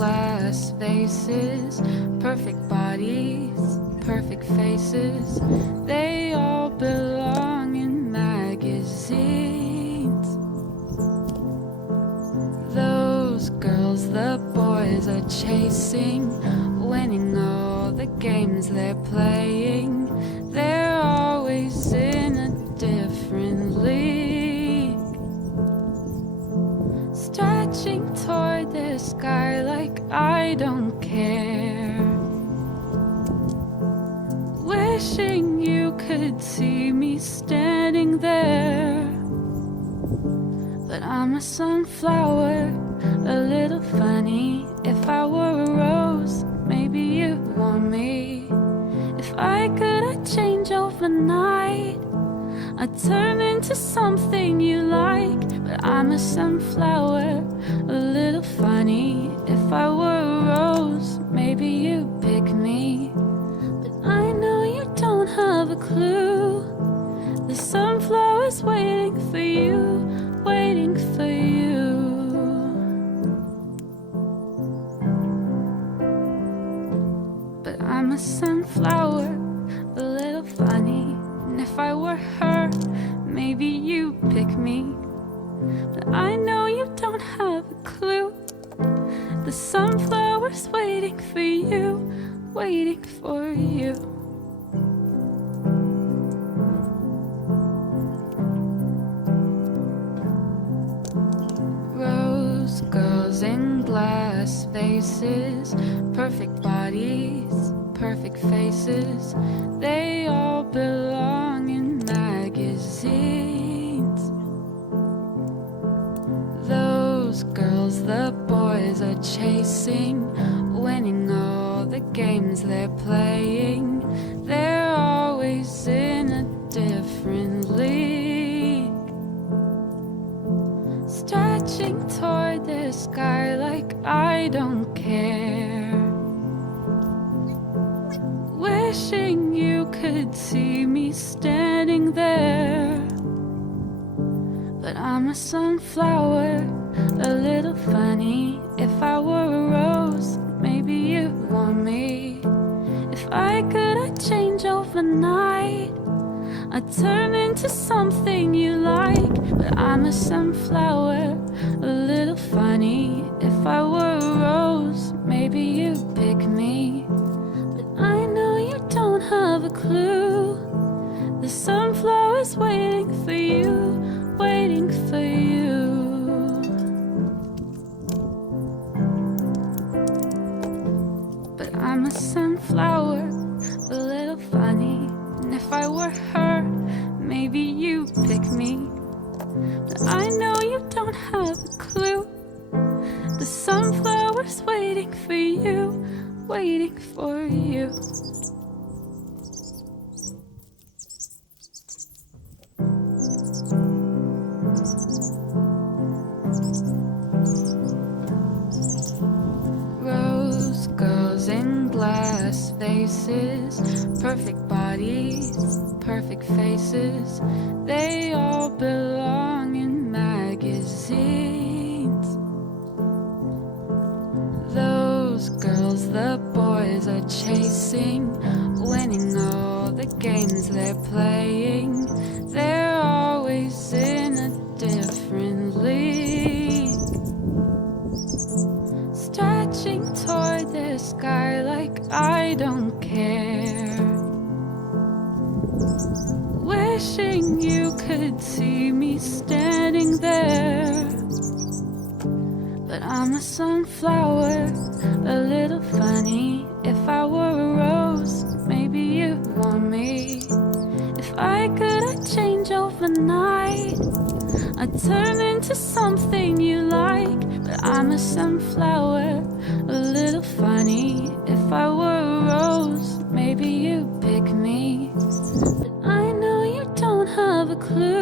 glass vases, perfect bodies, perfect faces. They all belong in magazines. Those girls the boys are chasing, winning all the games they're playing. They're always in a different league, stretching toward the sky like I don't care, wishing you could see me standing there. But I'm a sunflower, a little funny. If I were a rose, maybe you'd want me. If I could, I'd change overnight. I'd turn into something you like. But I'm a sunflower, a little funny. If I were a rose, maybe you'd pick me. But I know you don't have a clue. The sunflower's waiting for you, waiting for you. But I'm a sunflower, a little funny. And if I were her, maybe you'd pick me. But I know you don't have a clue. The sunflower's waiting for you, waiting for you. Rose girls in glass vases, perfect bodies, perfect faces. They all belong in magazines. Those girls the boys are chasing, winning all the games they're playing. They're always in a different league, stretching toward the sky like I don't care, wishing you could see me standing there. But I'm a sunflower, a little funny. If I were a rose, maybe you'd want me. If I could, I'd change overnight. I'd turn into something you like. But I'm a sunflower, a little funny. If I were a rose, maybe you'd pick me. But I know you don't have a clue. The sunflower's waiting for you, waiting for you. But I'm a sunflower, a little funny. And if I were her, maybe you'd pick me. But I know you don't have a clue. The sunflower's waiting for you, waiting for you. Rose girls in glass vases, perfect bodies, perfect faces. They all belong in magazines. Those girls the boys are chasing, winning all the games they're playing. They're always in a different league, stretching toward the sky like I don't care, wishing you could see me standing there. But I'm a sunflower, a little funny. If I were a rose, maybe you'd want me. If I could, I'd change overnight. I'd turn into something you like. But I'm a sunflower, a little funny. If I were a rose, maybe you'd pick me. But I know you don't have a clue.